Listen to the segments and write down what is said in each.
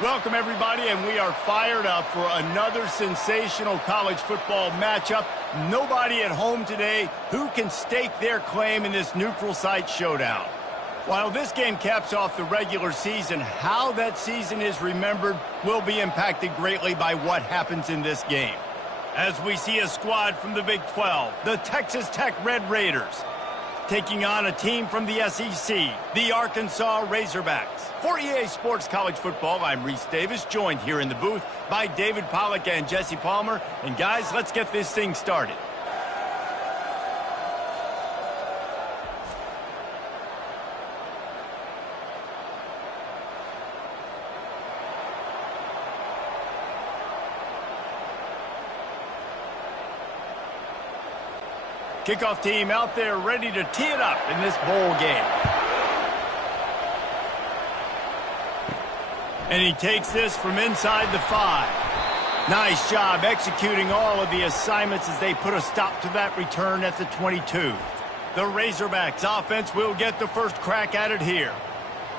Welcome, everybody, and we are fired up for another sensational college football matchup. Nobody at home today who can stake their claim in this neutral site showdown. While this game caps off the regular season, how that season is remembered will be impacted greatly by what happens in this game. As we see a squad from the Big 12, the Texas Tech Red Raiders, taking on a team from the SEC, the Arkansas Razorbacks. For EA Sports College Football, I'm Reese Davis, joined here in the booth by David Pollack and Jesse Palmer. And guys, let's get this thing started. Kickoff team out there ready to tee it up in this bowl game. And he takes this from inside the 5. Nice job executing all of the assignments as they put a stop to that return at the 22. The Razorbacks offense will get the first crack at it here.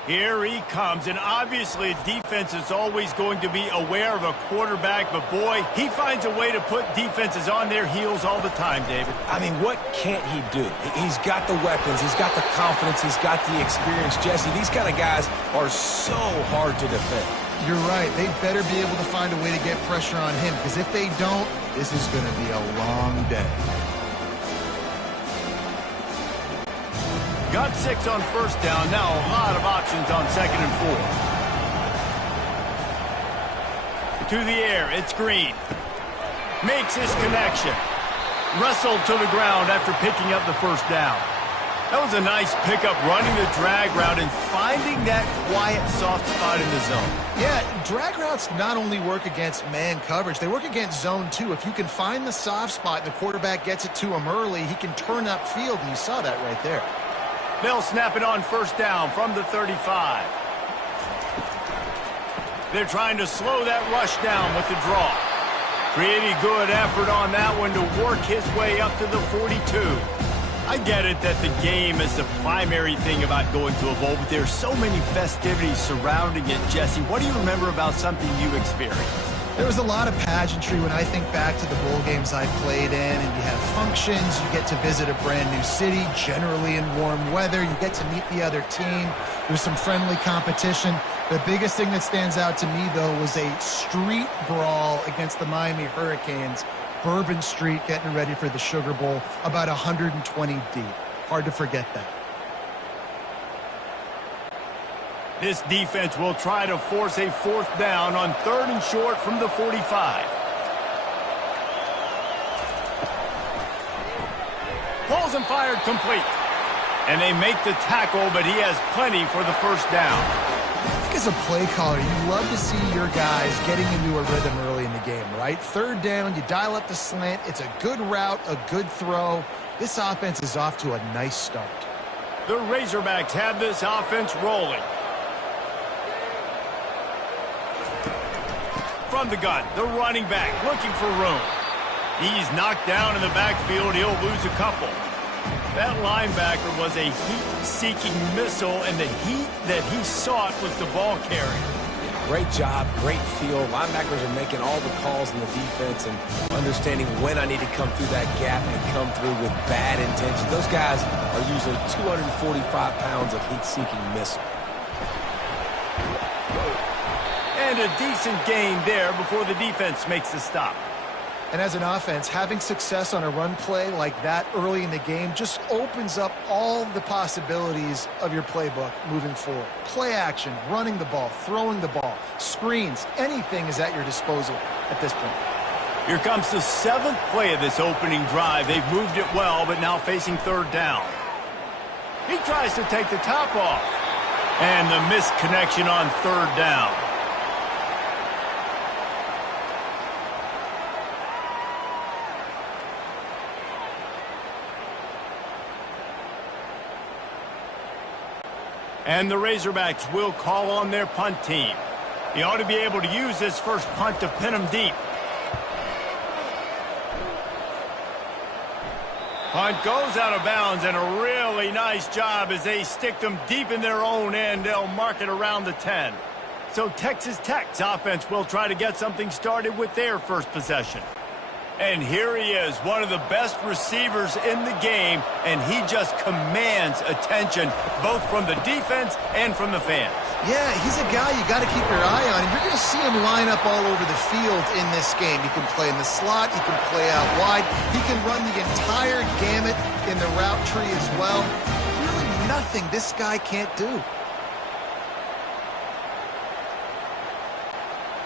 Here he comes, and obviously defense is always going to be aware of a quarterback, but boy, he finds a way to put defenses on their heels all the time, David. I mean, what can't he do? He's got the weapons, he's got the confidence, he's got the experience. Jesse, these kind of guys are so hard to defend. You're right. They better be able to find a way to get pressure on him, because if they don't, this is going to be a long day. Got 6 on first down. Now a lot of options on 2nd and 4. To the air, it's Green. Makes his connection. Wrestled to the ground after picking up the first down. That was a nice pickup, running the drag route and finding that quiet, soft spot in the zone. Yeah, drag routes not only work against man coverage, they work against zone too. If you can find the soft spot and the quarterback gets it to him early, he can turn upfield, and you saw that right there. They'll snap it on first down from the 35. They're trying to slow that rush down with the draw. Pretty good effort on that one to work his way up to the 42. I get it that the game is the primary thing about going to a bowl, but there's so many festivities surrounding it. Jesse, what do you remember about something you experienced? There was a lot of pageantry when I think back to the bowl games I played in, and you have functions, you get to visit a brand new city, generally in warm weather, you get to meet the other team, there's some friendly competition. The biggest thing that stands out to me, though, was a street brawl against the Miami Hurricanes, Bourbon Street, getting ready for the Sugar Bowl, about 120 deep. Hard to forget that. This defense will try to force a 4th down on 3rd and short from the 45. Pulls and fired complete. And they make the tackle, but he has plenty for the first down. I think as a play caller, you love to see your guys getting into a rhythm early in the game, right? 3rd down, you dial up the slant. It's a good route, a good throw. This offense is off to a nice start. The Razorbacks have this offense rolling. From the gun, the running back looking for room. He's knocked down in the backfield. He'll lose a couple. That linebacker was a heat-seeking missile, and the heat that he sought was the ball carrier. Great job, great feel. Linebackers are making all the calls in the defense and understanding when I need to come through that gap and come through with bad intention. Those guys are usually 245 pounds of heat-seeking missile. And a decent gain there before the defense makes the stop. And as an offense, having success on a run play like that early in the game just opens up all the possibilities of your playbook moving forward. Play action, running the ball, throwing the ball, screens, anything is at your disposal at this point. Here comes the 7th play of this opening drive. They've moved it well, but now facing 3rd down. He tries to take the top off. And the missed connection on 3rd down. And the Razorbacks will call on their punt team. He ought to be able to use this first punt to pin them deep. Punt goes out of bounds, and a really nice job as they stick them deep in their own end. They'll mark it around the 10. So Texas Tech's offense will try to get something started with their first possession. And here he is, one of the best receivers in the game, and he just commands attention both from the defense and from the fans. Yeah, he's a guy you got to keep your eye on, and you're going to see him line up all over the field in this game. He can play in the slot, he can play out wide, he can run the entire gamut in the route tree as well. Really nothing this guy can't do.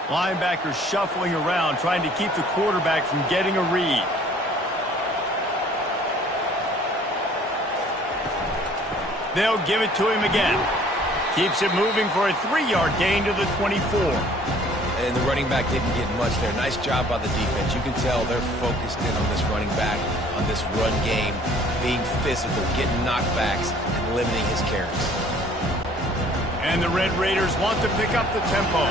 Linebackers shuffling around, trying to keep the quarterback from getting a read. They'll give it to him again. Keeps it moving for a 3-yard gain to the 24. And the running back didn't get much there. Nice job by the defense. You can tell they're focused in on this running back, on this run game, being physical, getting knockbacks, and limiting his carries. And the Red Raiders want to pick up the tempo.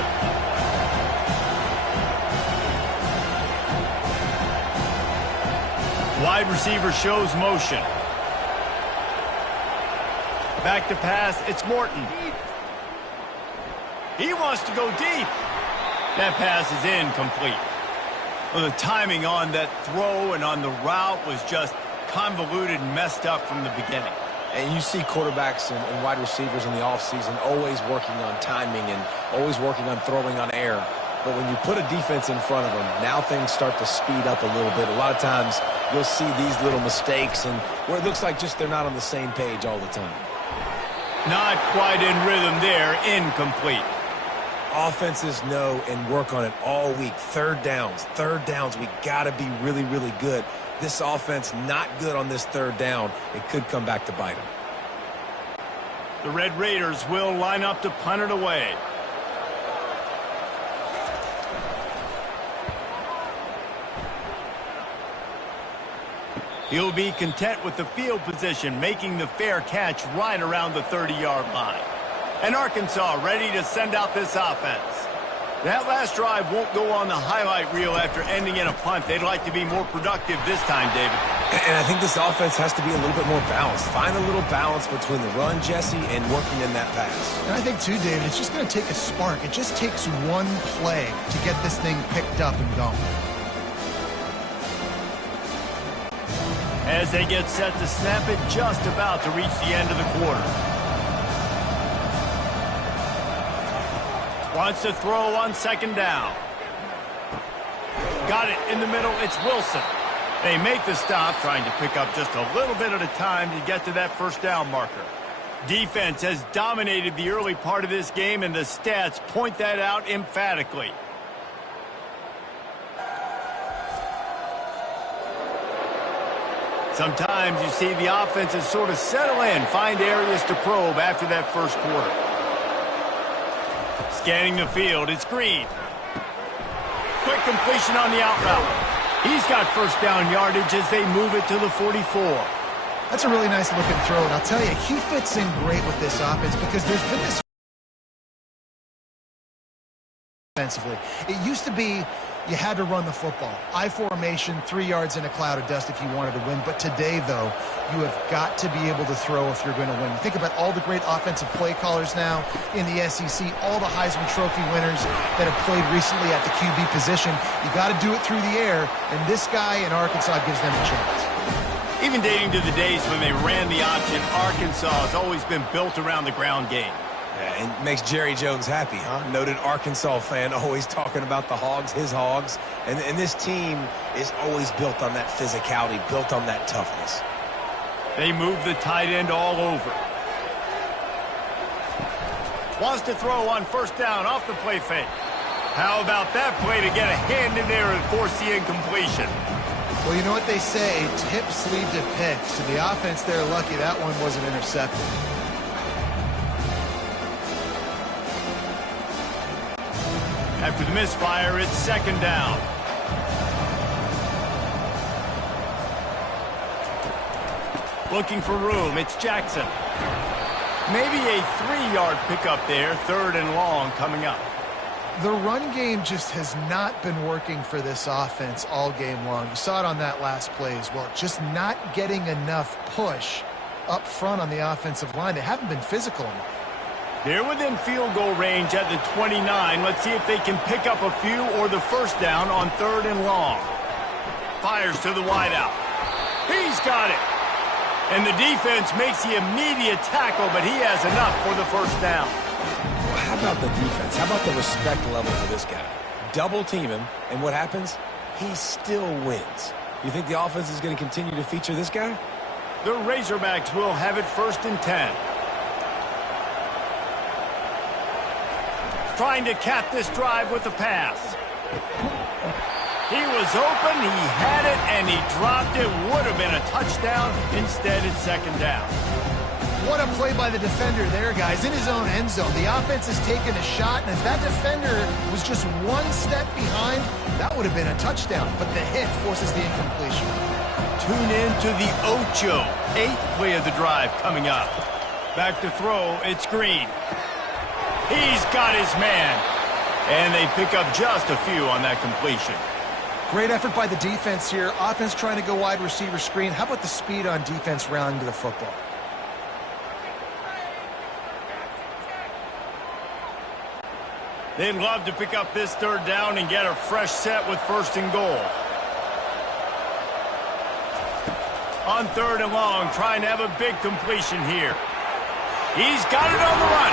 Wide receiver shows motion. Back to pass, it's Morton. He wants to go deep. That pass is incomplete. Well, the timing on that throw and on the route was just convoluted and messed up from the beginning. And you see quarterbacks and wide receivers in the offseason always working on timing and always working on throwing on air. But when you put a defense in front of them, now things start to speed up a little bit. A lot of times you'll see these little mistakes and where it looks like just they're not on the same page all the time. Not quite in rhythm there, incomplete. Offenses know and work on it all week. Third downs, we got to be really, really good. This offense not good on this third down. It could come back to bite them. The Red Raiders will line up to punt it away. He'll be content with the field position, making the fair catch right around the 30-yard line. And Arkansas ready to send out this offense. That last drive won't go on the highlight reel after ending in a punt. They'd like to be more productive this time, David. And I think this offense has to be a little bit more balanced. Find a little balance between the run, Jesse, and working in that pass. And I think, too, David, it's just going to take a spark. It just takes one play to get this thing picked up and going. As they get set to snap it, just about to reach the end of the quarter. Wants to throw on second down. Got it in the middle, it's Wilson. They make the stop, trying to pick up just a little bit at a time to get to that first down marker. Defense has dominated the early part of this game, and the stats point that out emphatically. Sometimes you see the offenses sort of settle in, find areas to probe after that first quarter. Scanning the field, it's Green. Quick completion on the out route. He's got first down yardage as they move it to the 44. That's a really nice looking throw, and I'll tell you, he fits in great with this offense because there's been this offensively. It used to be you had to run the football. I formation, 3 yards in a cloud of dust if you wanted to win. But today, though, you have got to be able to throw if you're going to win. You think about all the great offensive play callers now in the SEC, all the Heisman Trophy winners that have played recently at the QB position. You got to do it through the air, and this guy in Arkansas gives them a chance. Even dating to the days when they ran the option, Arkansas has always been built around the ground game. Yeah, and makes Jerry Jones happy, huh? Noted Arkansas fan, always talking about the Hogs, his Hogs. And this team is always built on that physicality, built on that toughness. They move the tight end all over. Wants to throw on first down off the play fake. How about that play to get a hand in there and force the incompletion? Well, you know what they say, tip, sleeve to pick. So the offense there, lucky that one wasn't intercepted. After the misfire, it's second down. Looking for room, it's Jackson. Maybe a 3-yard pickup there, third and long coming up. The run game just has not been working for this offense all game long. You saw it on that last play as well. Just not getting enough push up front on the offensive line. They haven't been physical enough. They're within field goal range at the 29. Let's see if they can pick up a few or the first down on 3rd and long. Fires to the wideout. He's got it. And the defense makes the immediate tackle, but he has enough for the first down. Well, how about the defense? How about the respect level for this guy? Double team him, and what happens? He still wins. You think the offense is going to continue to feature this guy? The Razorbacks will have it 1st and 10. Trying to cap this drive with a pass. He was open, he had it, and he dropped it. Would have been a touchdown. Instead, it's 2nd down. What a play by the defender there, guys. In his own end zone, the offense has taken a shot, and if that defender was just one step behind, that would have been a touchdown. But the hit forces the incompletion. Tune in to the Ocho. 8th play of the drive coming up. Back to throw, it's Green. He's got his man. And they pick up just a few on that completion. Great effort by the defense here. Offense trying to go wide receiver screen. How about the speed on defense rounding to the football? They'd love to pick up this 3rd down and get a fresh set with 1st and goal. On 3rd and long, trying to have a big completion here. He's got it on the run.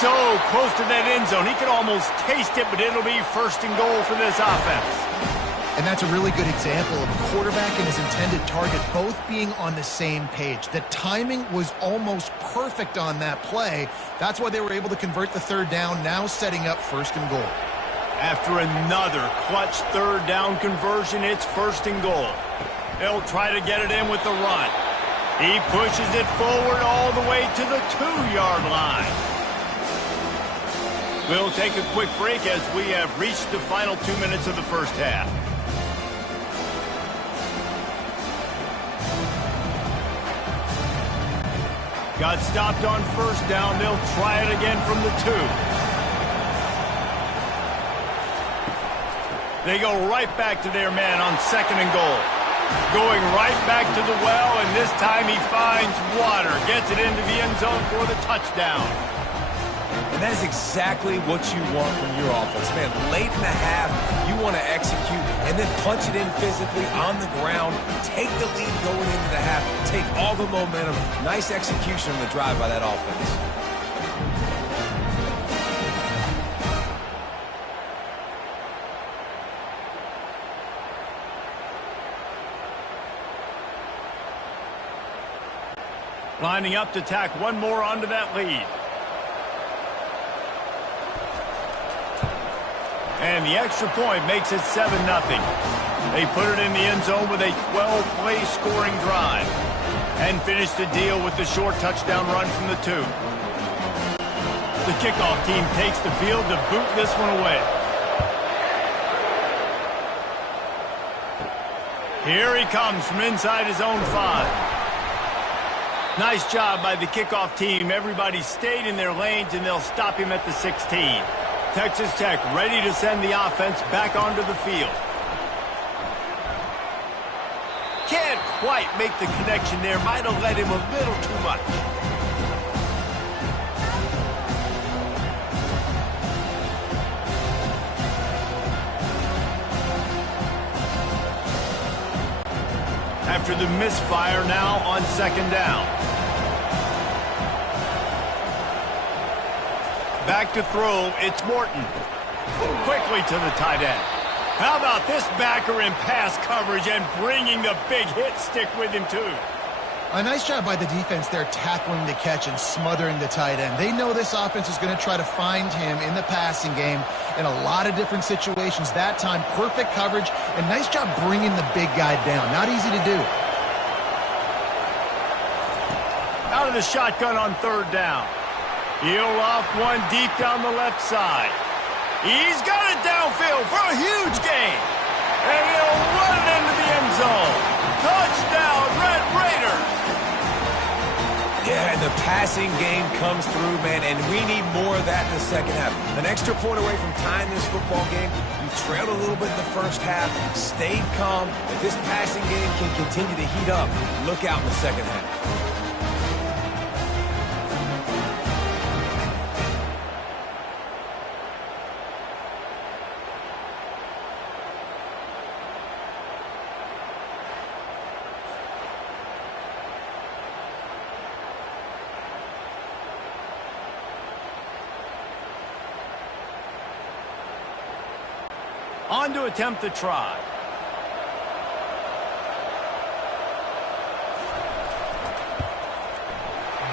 So close to that end zone. He can almost taste it, but it'll be 1st and goal for this offense. And that's a really good example of a quarterback and his intended target both being on the same page. The timing was almost perfect on that play. That's why they were able to convert the 3rd down, now setting up 1st and goal. After another clutch 3rd down conversion, it's 1st and goal. They'll try to get it in with the run. He pushes it forward all the way to the 2-yard line. We'll take a quick break as we have reached the final 2 minutes of the first half. Got stopped on 1st down. They'll try it again from the 2. They go right back to their man on 2nd and goal. Going right back to the well, and this time he finds water. Gets it into the end zone for the touchdown. And that is exactly what you want from your offense. Man, late in the half, you want to execute and then punch it in physically on the ground. Take the lead going into the half. Take all the momentum. Nice execution on the drive by that offense. Lining up to tack one more onto that lead. And the extra point makes it 7-0. They put it in the end zone with a 12-play scoring drive. And finish the deal with the short touchdown run from the 2. The kickoff team takes the field to boot this one away. Here he comes from inside his own 5. Nice job by the kickoff team. Everybody stayed in their lanes, and they'll stop him at the 16. Texas Tech ready to send the offense back onto the field. Can't quite make the connection there. Might have led him a little too much. After the misfire, now on 2nd down. Back to throw, it's Morton. Quickly to the tight end. How about this backer in pass coverage and bringing the big hit stick with him too? A nice job by the defense there tackling the catch and smothering the tight end. They know this offense is going to try to find him in the passing game in a lot of different situations. That time, perfect coverage and nice job bringing the big guy down. Not easy to do. Out of the shotgun on 3rd down. He'll loft one deep down the left side. He's got it downfield for a huge gain. And he'll run it into the end zone. Touchdown, Red Raiders. Yeah, and the passing game comes through, man, and we need more of that in the second half. An extra point away from tying this football game. You trailed a little bit in the first half, stayed calm. If this passing game can continue to heat up, look out in the second half. On to attempt the try.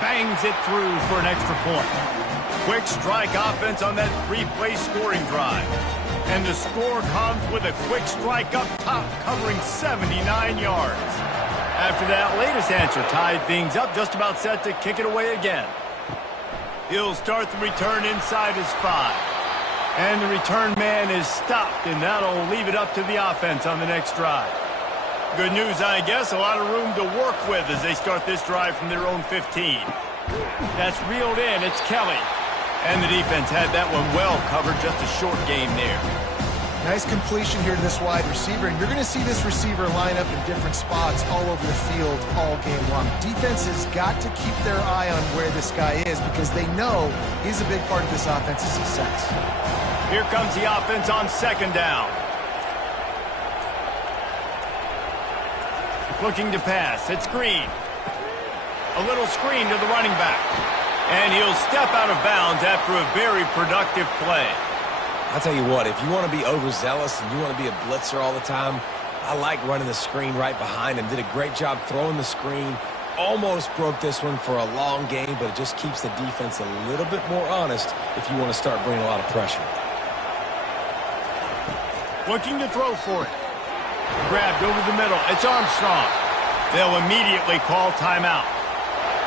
Bangs it through for an extra point. Quick strike offense on that three-play scoring drive. And the score comes with a quick strike up top covering 79 yards. After that latest answer tied things up, just about set to kick it away again. He'll start the return inside his 5. And the return man is stopped, and that'll leave it up to the offense on the next drive. Good news, I guess, a lot of room to work with as they start this drive from their own 15. That's reeled in. It's Kelly. And the defense had that one well covered. Just a short game there. Nice completion here to this wide receiver, and you're going to see this receiver line up in different spots all over the field all game long. Defense has got to keep their eye on where this guy is because they know he's a big part of this offense's success. Here comes the offense on second down. Looking to pass. It's Green. A little screen to the running back. And he'll step out of bounds after a very productive play. I'll tell you what, if you want to be overzealous and you want to be a blitzer all the time, I like running the screen right behind him. Did a great job throwing the screen. Almost broke this one for a long game, but it just keeps the defense a little bit more honest if you want to start bringing a lot of pressure. Looking to throw for it. Grabbed over the middle. It's Armstrong. They'll immediately call timeout.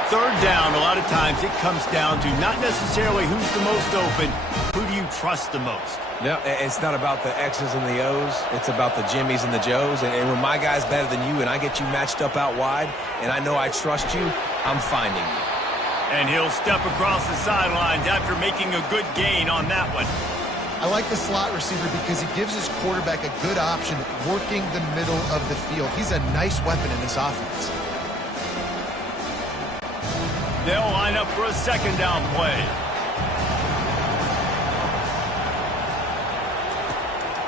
Third down, a lot of times it comes down to not necessarily who's the most open, who do you trust the most? No, it's not about the X's and the O's. It's about the Jimmies and the Joes. And when my guy's better than you and I get you matched up out wide and I know I trust you, I'm finding you. And he'll step across the sidelines after making a good gain on that one. I like the slot receiver because he gives his quarterback a good option working the middle of the field. He's a nice weapon in this offense. They'll line up for a second down play.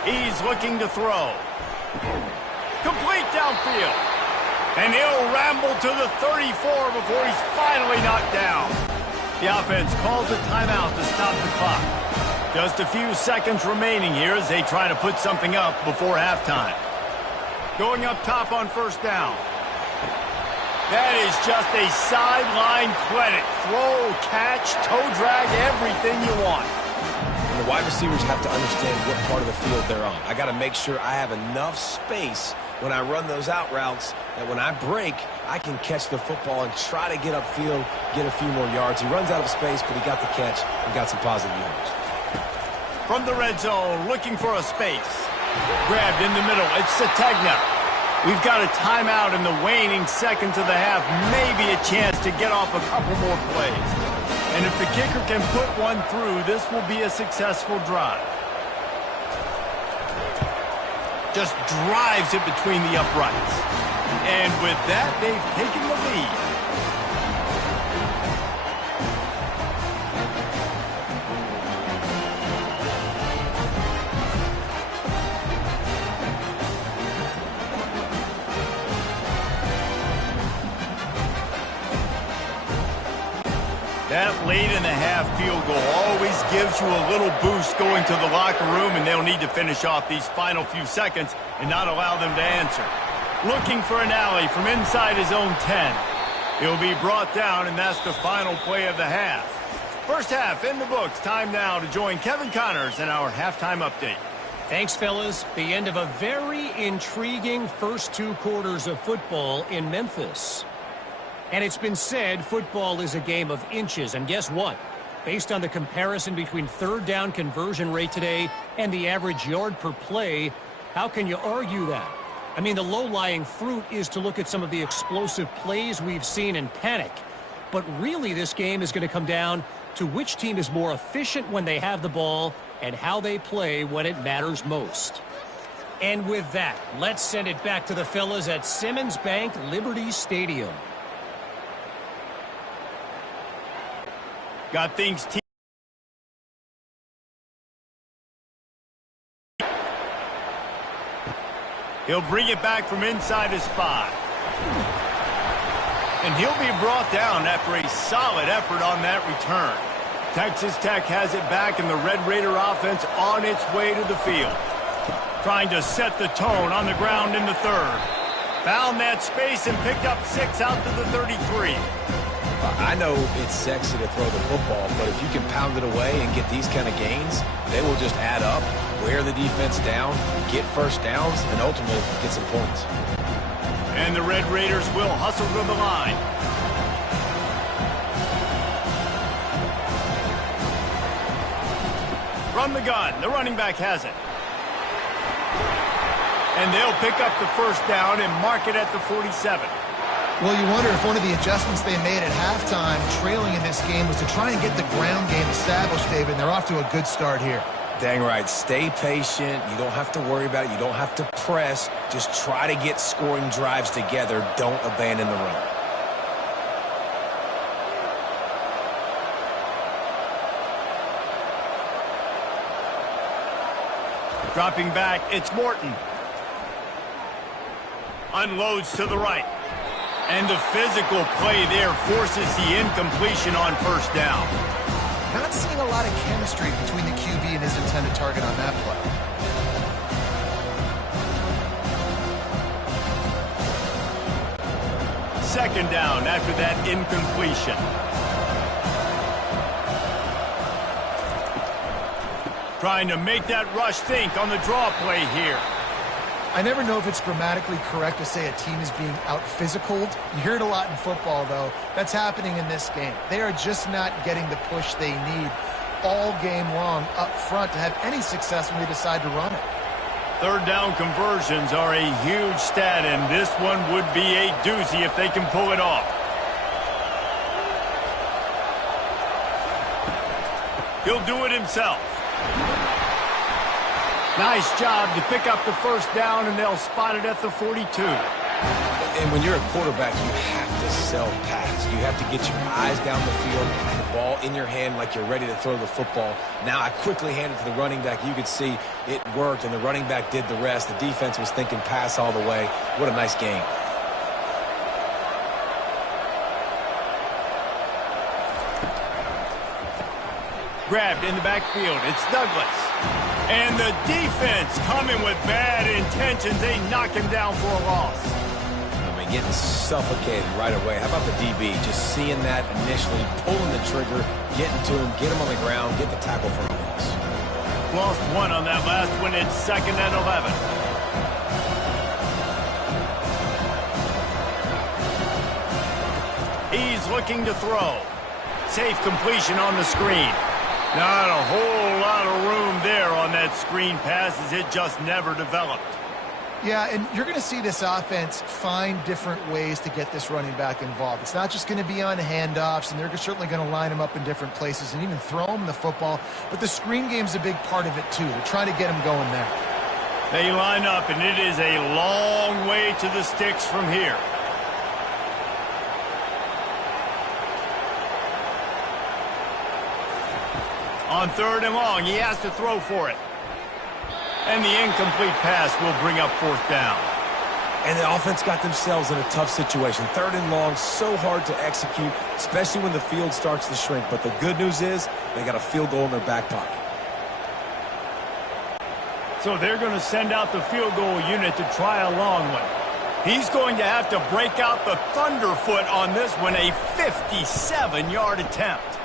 He's looking to throw. Complete downfield. And he'll ramble to the 34 before he's finally knocked down. The offense calls a timeout to stop the clock. Just a few seconds remaining here as they try to put something up before halftime. Going up top on first down. That is just a sideline clinic. Throw, catch, toe drag, everything you want. And the wide receivers have to understand what part of the field they're on. I got to make sure I have enough space when I run those out routes that when I break, I can catch the football and try to get upfield, get a few more yards. He runs out of space, but he got the catch and got some positive yards. From the red zone, looking for a space. Grabbed in the middle. It's Sategna. We've got a timeout in the waning seconds of the half. Maybe a chance to get off a couple more plays. And if the kicker can put one through, this will be a successful drive. Just drives it between the uprights. And with that, they've taken the lead. That late in the half field goal always gives you a little boost going to the locker room, and they'll need to finish off these final few seconds and not allow them to answer. Looking for an alley from inside his own 10. He'll be brought down, and that's the final play of the half. First half in the books. Time now to join Kevin Connors in our halftime update. Thanks, fellas. The end of a very intriguing first two quarters of football in Memphis. And it's been said football is a game of inches. And guess what? Based on the comparison between third down conversion rate today and the average yard per play, how can you argue that? I mean, the low-lying fruit is to look at some of the explosive plays we've seen and panic. But really, this game is going to come down to which team is more efficient when they have the ball and how they play when it matters most. And with that, let's send it back to the fellas at Simmons Bank Liberty Stadium. Got things He'll bring it back from inside his 5. And he'll be brought down after a solid effort on that return. Texas Tech has it back, and the Red Raider offense on its way to the field. Trying to set the tone on the ground in the third. Found that space and picked up 6 out to the 33. I know it's sexy to throw the football, but if you can pound it away and get these kind of gains, they will just add up, wear the defense down, get first downs, and ultimately get some points. And the Red Raiders will hustle to the line. From the gun, the running back has it. And they'll pick up the first down and mark it at the 47. Well, you wonder if one of the adjustments they made at halftime, trailing in this game, was to try and get the ground game established, David, and they're off to a good start here. Dang right. Stay patient. You don't have to worry about it. You don't have to press. Just try to get scoring drives together. Don't abandon the run. Dropping back, it's Morton. Unloads to the right. And the physical play there forces the incompletion on first down. Not seeing a lot of chemistry between the QB and his intended target on that play. Second down after that incompletion. Trying to make that rush think on the draw play here. I never know if it's grammatically correct to say a team is being out-physicaled. You hear it a lot in football, though. That's happening in this game. They are just not getting the push they need all game long up front to have any success when they decide to run it. Third down conversions are a huge stat, and this one would be a doozy if they can pull it off. He'll do it himself. Nice job to pick up the first down, and they'll spot it at the 42. And when you're a quarterback, you have to sell pass. You have to get your eyes down the field, the ball in your hand like you're ready to throw the football. Now I quickly handed to the running back. You could see it worked, and the running back did the rest. The defense was thinking pass all the way. What a nice game. Grabbed in the backfield. It's Douglas. And the defense coming with bad intentions. They knock him down for a loss. I mean, getting suffocated right away. How about the DB? Just seeing that initially, pulling the trigger, getting to him, get him on the ground, get the tackle for a loss. Lost one on that last one. It's 2nd and 11. He's looking to throw. Safe completion on the screen. Not a whole lot of room there on that screen pass as it just never developed. Yeah, and you're going to see this offense find different ways to get this running back involved. It's not just going to be on handoffs, and they're certainly going to line him up in different places and even throw him the football. But the screen game's a big part of it, too. They're trying to get him going there. They line up, and it is a long way to the sticks from here. On 3rd and long, he has to throw for it. And the incomplete pass will bring up 4th down. And the offense got themselves in a tough situation. 3rd and long, so hard to execute, especially when the field starts to shrink. But the good news is they got a field goal in their back pocket. So they're going to send out the field goal unit to try a long one. He's going to have to break out the thunderfoot on this one, a 57-yard attempt.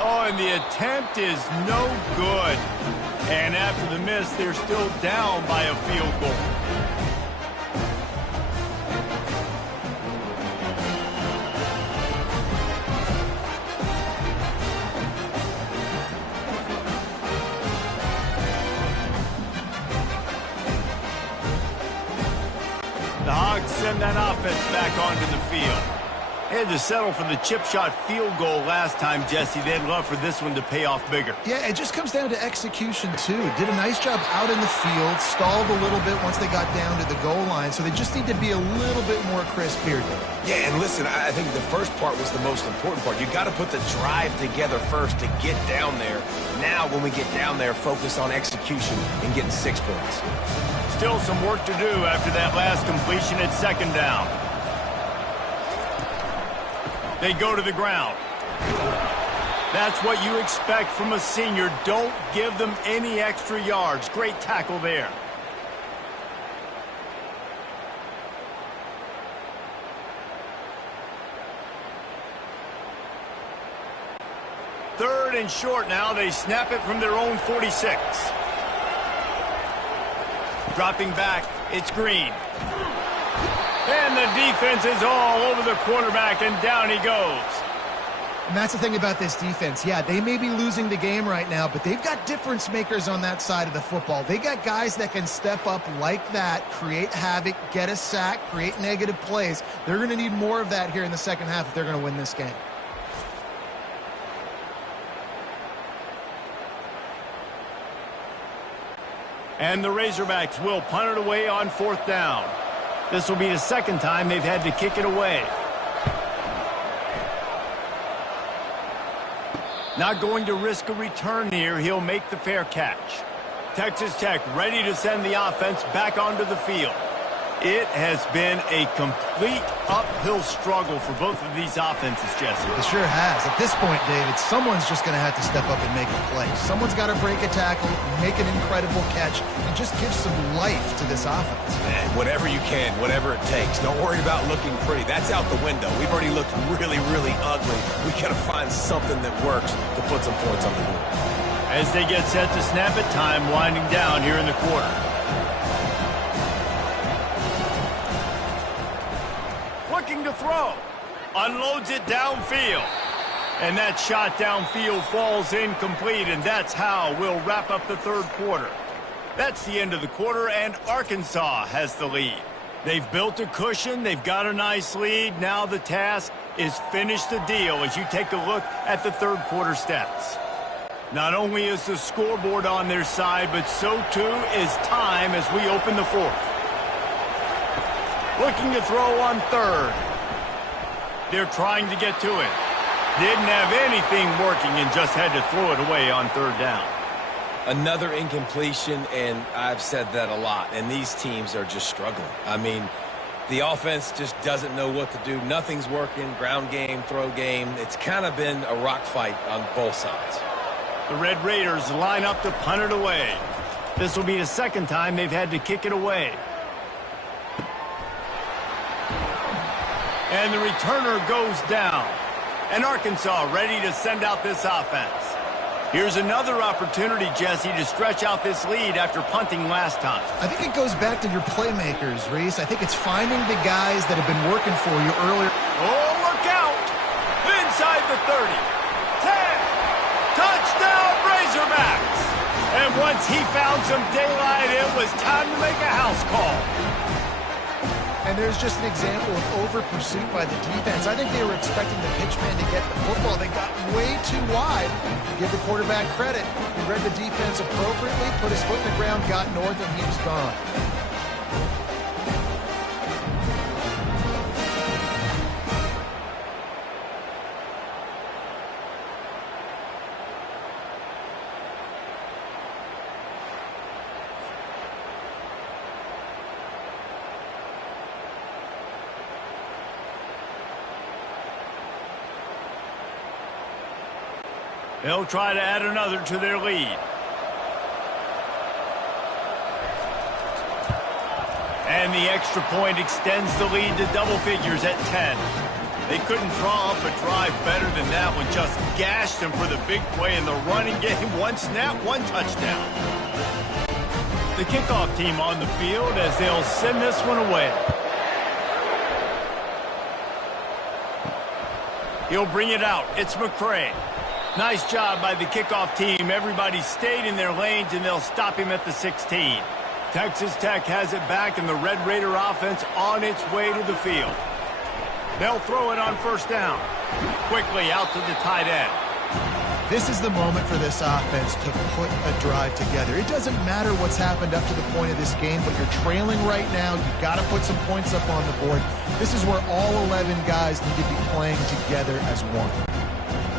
Oh, and the attempt is no good. And after the miss, they're still down by a field goal. The Hogs send that offense back onto the field. They had to settle for the chip shot field goal last time, Jesse. They'd love for this one to pay off bigger. Yeah, it just comes down to execution, too. Did a nice job out in the field, stalled a little bit once they got down to the goal line, so they just need to be a little bit more crisp here. Yeah, and listen, I think the first part was the most important part. You got to put the drive together first to get down there. Now, when we get down there, focus on execution and getting 6 points. Still some work to do after that last completion at 2nd down. They go to the ground. That's what you expect from a senior. Don't give them any extra yards. Great tackle there. 3rd and short now. They snap it from their own 46. Dropping back, it's Green. And the defense is all over the quarterback, and down he goes. And that's the thing about this defense. Yeah, they may be losing the game right now, but they've got difference makers on that side of the football. They got guys that can step up like that, create havoc, get a sack, create negative plays. They're going to need more of that here in the second half if they're going to win this game. And the Razorbacks will punt it away on 4th down. This will be the second time they've had to kick it away. Not going to risk a return here. He'll make the fair catch. Texas Tech ready to send the offense back onto the field. It has been a complete uphill struggle for both of these offenses, Jesse. It sure has. At this point, David, someone's just going to have to step up and make a play. Someone's got to break a tackle, make an incredible catch, and just give some life to this offense. Man, whatever you can, whatever it takes. Don't worry about looking pretty. That's out the window. We've already looked really, really ugly. We got to find something that works to put some points on the board. As they get set to snap it, time winding down here in the quarter. Looking to throw. Unloads it downfield. And that shot downfield falls incomplete, and that's how we'll wrap up the 3rd quarter. That's the end of the quarter, and Arkansas has the lead. They've built a cushion. They've got a nice lead. Now the task is finish the deal as you take a look at the 3rd quarter stats. Not only is the scoreboard on their side, but so too is time as we open the 4th. Looking to throw on 3rd. They're trying to get to it. Didn't have anything working and just had to throw it away on 3rd down. Another incompletion, and I've said that a lot, and these teams are just struggling. I mean, the offense just doesn't know what to do. Nothing's working. Ground game, throw game. It's kind of been a rock fight on both sides. The Red Raiders line up to punt it away. This will be the second time they've had to kick it away. And the returner goes down. And Arkansas ready to send out this offense. Here's another opportunity, Jesse, to stretch out this lead after punting last time. I think it goes back to your playmakers, Reese. I think it's finding the guys that have been working for you earlier. Oh, look out! Inside the 30. 10. Touchdown, Razorbacks! And once he found some daylight, it was time to make a house call. And there's just an example of over-pursuit by the defense. I think they were expecting the pitchman to get the football. They got way too wide. Give the quarterback credit. He read the defense appropriately, put his foot in the ground, got north, and he was gone. They'll try to add another to their lead. And the extra point extends the lead to double figures at 10. They couldn't draw up a drive better than that one. Just gashed them for the big play in the running game. One snap, one touchdown. The kickoff team on the field as they'll send this one away. He'll bring it out. It's McCray. Nice job by the kickoff team. Everybody stayed in their lanes, and they'll stop him at the 16. Texas Tech has it back, and the Red Raider offense on its way to the field. They'll throw it on first down. Quickly out to the tight end. This is the moment for this offense to put a drive together. It doesn't matter what's happened up to the point of this game, but you're trailing right now. You've got to put some points up on the board. This is where all 11 guys need to be playing together as one.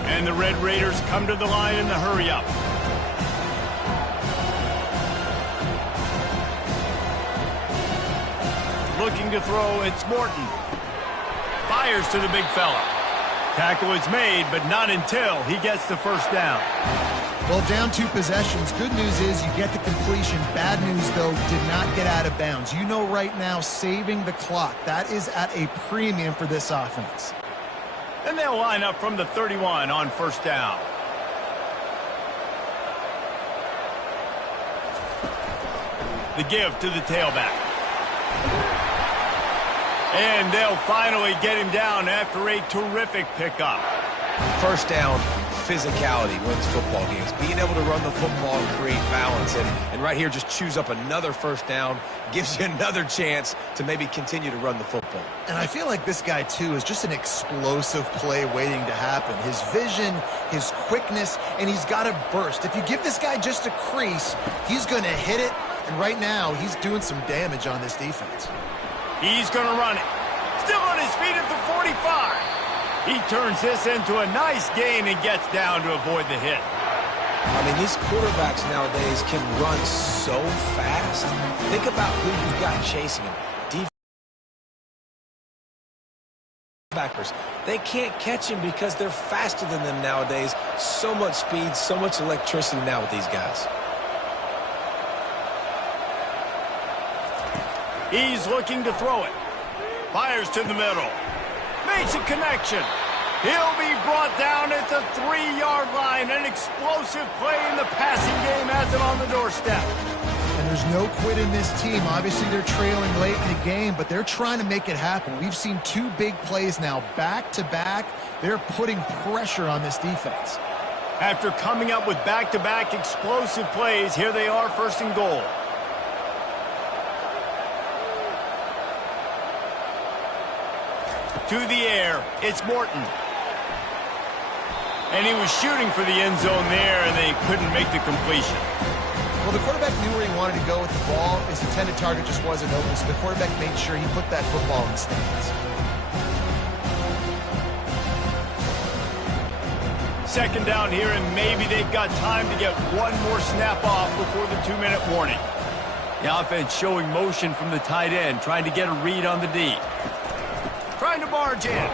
And the Red Raiders come to the line in the hurry-up. Looking to throw, it's Morton. Fires to the big fella. Tackle is made, but not until he gets the first down. Well, down 2 possessions. Good news is you get the completion. Bad news, though, did not get out of bounds. You know right now, saving the clock. That is at a premium for this offense. And they'll line up from the 31 on first down. The give to the tailback. And they'll finally get him down after a terrific pickup. First down, physicality wins football games. Being able to run the football and create balance. And right here, just choose up another first down. Gives you another chance to maybe continue to run the football. And I feel like this guy, too, is just an explosive play waiting to happen. His vision, his quickness, and he's got a burst. If you give this guy just a crease, he's going to hit it. And right now, he's doing some damage on this defense. He's going to run it. Still on his feet at the 45. He turns this into a nice gain and gets down to avoid the hit. I mean, these quarterbacks nowadays can run so fast. Think about who you've got chasing him. Backers, they can't catch him because they're faster than them nowadays. So much speed, so much electricity now with these guys. He's looking to throw it. Fires to the middle. Makes a connection. He'll be brought down at the 3-yard line. An explosive play in the passing game has it on the doorstep. And there's no quit in this team. Obviously, they're trailing late in the game, but they're trying to make it happen. We've seen 2 big plays now back-to-back. They're putting pressure on this defense. After coming up with back-to-back explosive plays, here they are, first and goal. To the air, it's Morton. And he was shooting for the end zone there, and they couldn't make the completion. Well, the quarterback knew where he wanted to go with the ball. His intended target just wasn't open, so the quarterback made sure he put that football in the stands. Second down here, and maybe they've got time to get one more snap off before the 2-minute warning. The offense showing motion from the tight end, trying to get a read on the D. Trying to barge in.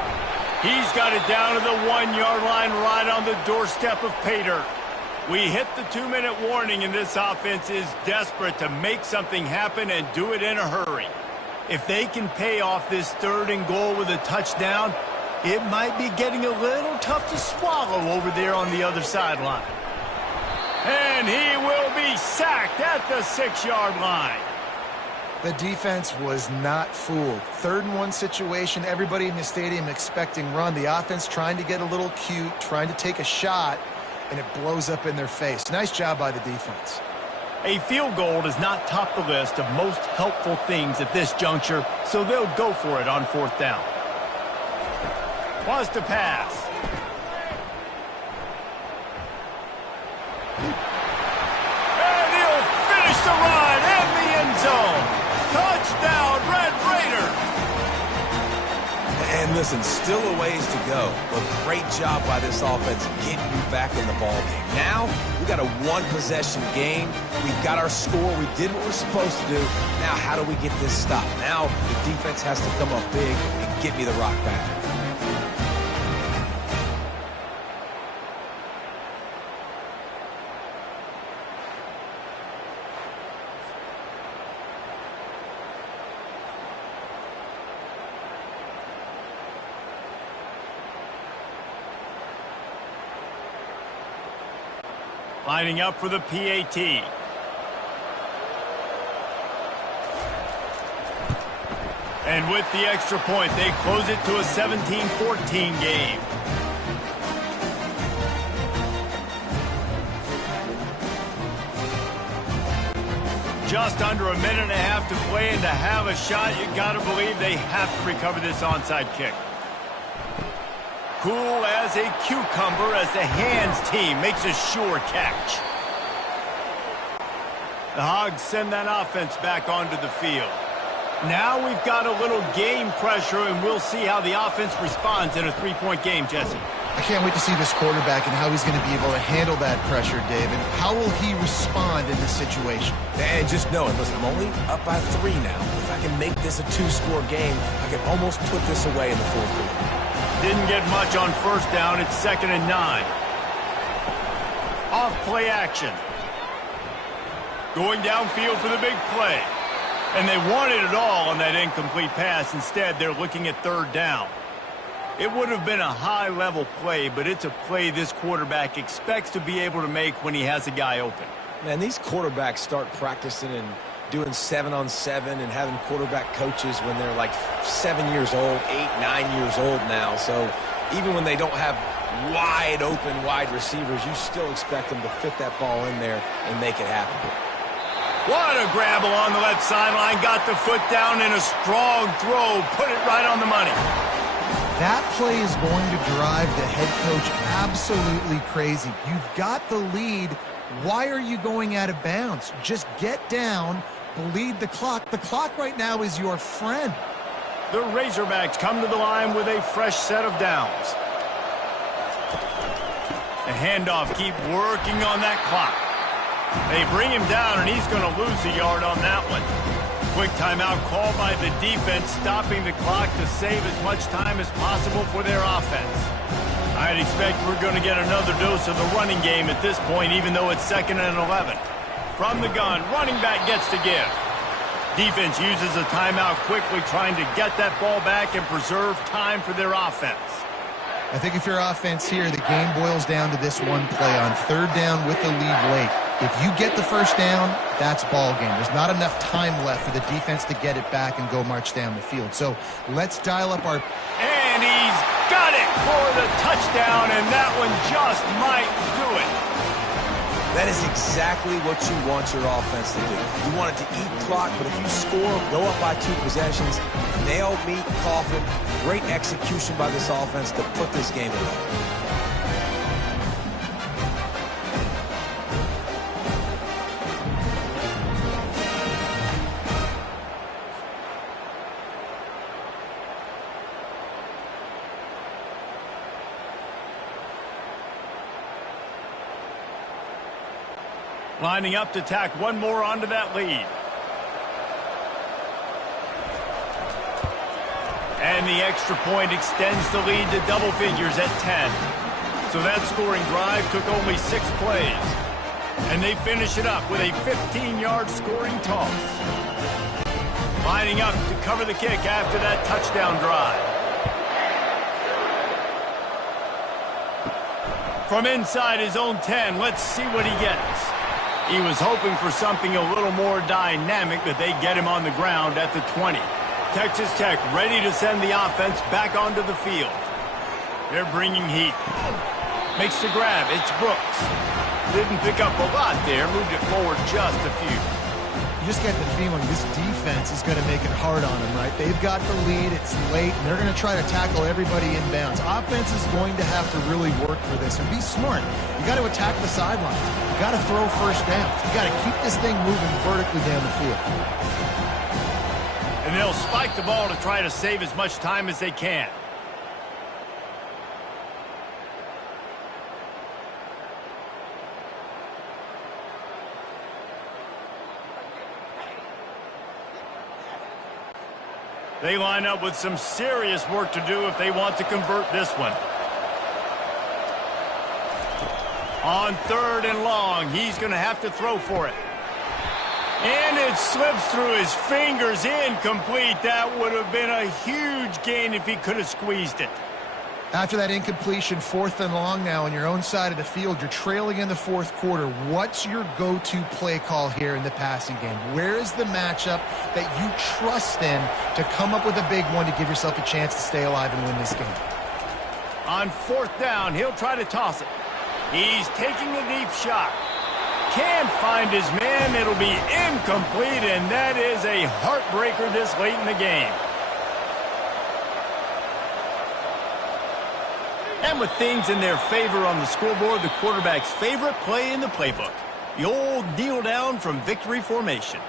He's got it down to the 1-yard line right on the doorstep of Pater. We hit the 2-minute warning, and this offense is desperate to make something happen and do it in a hurry. If they can pay off this 3rd and goal with a touchdown, it might be getting a little tough to swallow over there on the other sideline. And he will be sacked at the 6-yard line. The defense was not fooled. 3rd and 1 situation, everybody in the stadium expecting run. The offense trying to get a little cute, trying to take a shot, and it blows up in their face. Nice job by the defense. A field goal does not top the list of most helpful things at this juncture, so they'll go for it on 4th down. Wants to pass. And he'll finish the run in the end zone. Touchdown, Red Raider! And listen, still a ways to go, but great job by this offense getting you back in the ball game. Now, we got a 1-possession game. We got our score. We did what we're supposed to do. Now, how do we get this stopped? Now, the defense has to come up big and get me the rock back. Lining up for the PAT. And with the extra point, they close it to a 17-14 game. Just under a minute and a half to play, and to have a shot, you got to believe they have to recover this onside kick. Cool as a cucumber as the hands team makes a sure catch. The Hogs send that offense back onto the field. Now we've got a little game pressure, and we'll see how the offense responds in a 3-point game, Jesse. I can't wait to see this quarterback and how he's going to be able to handle that pressure, David. How will he respond in this situation? And just knowing, listen, I'm only up by 3 now. If I can make this a 2-score game, I can almost put this away in the 4th quarter. Didn't get much on 1st down. It's 2nd and 9. Off play action. Going downfield for the big play. And they wanted it all on that incomplete pass. Instead, they're looking at 3rd down. It would have been a high-level play, but it's a play this quarterback expects to be able to make when he has a guy open. Man, these quarterbacks start practicing in doing 7-on-7 and having quarterback coaches when they're like 7 years old, 8, 9 years old now. So even when they don't have wide open wide receivers, you still expect them to fit that ball in there and make it happen. What a grab along the left sideline. Got the foot down in a strong throw. Put it right on the money. That play is going to drive the head coach absolutely crazy. You've got the lead. Why are you going out of bounds? Just get down, bleed the clock. The clock right now is your friend. The Razorbacks come to the line with a fresh set of downs. The handoff, keep working on that clock. They bring him down, and he's going to lose a yard on that one. Quick timeout called by the defense, stopping the clock to save as much time as possible for their offense. I'd expect we're going to get another dose of the running game at this point, even though it's 2nd and 11. From the gun, running back gets to give. Defense uses a timeout quickly, trying to get that ball back and preserve time for their offense. I think if your offense here, the game boils down to this one play on 3rd down with the lead late. If you get the first down, that's ball game. There's not enough time left for the defense to get it back and go march down the field. So let's dial up our... And he's got it for the touchdown, and that one just might do it. That is exactly what you want your offense to do. You want it to eat clock, but if you score, go up by 2 possessions, nail, meet, coffin. Great execution by this offense to put this game away. Lining up to tack one more onto that lead. And the extra point extends the lead to double figures at 10. So that scoring drive took only 6 plays. And they finish it up with a 15-yard scoring toss. Lining up to cover the kick after that touchdown drive. From inside his own 10, let's see what he gets. He was hoping for something a little more dynamic, but they get him on the ground at the 20. Texas Tech ready to send the offense back onto the field. They're bringing heat. Makes the grab. It's Brooks. Didn't pick up a lot there. Moved it forward just a few. You just get the feeling this defense is going to make it hard on them, right? They've got the lead. It's late, and they're going to try to tackle everybody inbounds. Offense is going to have to really work for this and be smart. You got to attack the sideline. You got to throw first downs. You got to keep this thing moving vertically down the field. And they'll spike the ball to try to save as much time as they can. They line up with some serious work to do if they want to convert this one. On 3rd and long, he's going to have to throw for it. And it slips through his fingers, incomplete. That would have been a huge gain if he could have squeezed it. After that incompletion, 4th and long now on your own side of the field, you're trailing in the 4th quarter. What's your go-to play call here in the passing game? Where is the matchup that you trust in to come up with a big one to give yourself a chance to stay alive and win this game? On 4th down, he'll try to toss it. He's taking a deep shot. Can't find his man. It'll be incomplete, and that is a heartbreaker this late in the game. And with things in their favor on the scoreboard, the quarterback's favorite play in the playbook, the old kneel down from victory formation.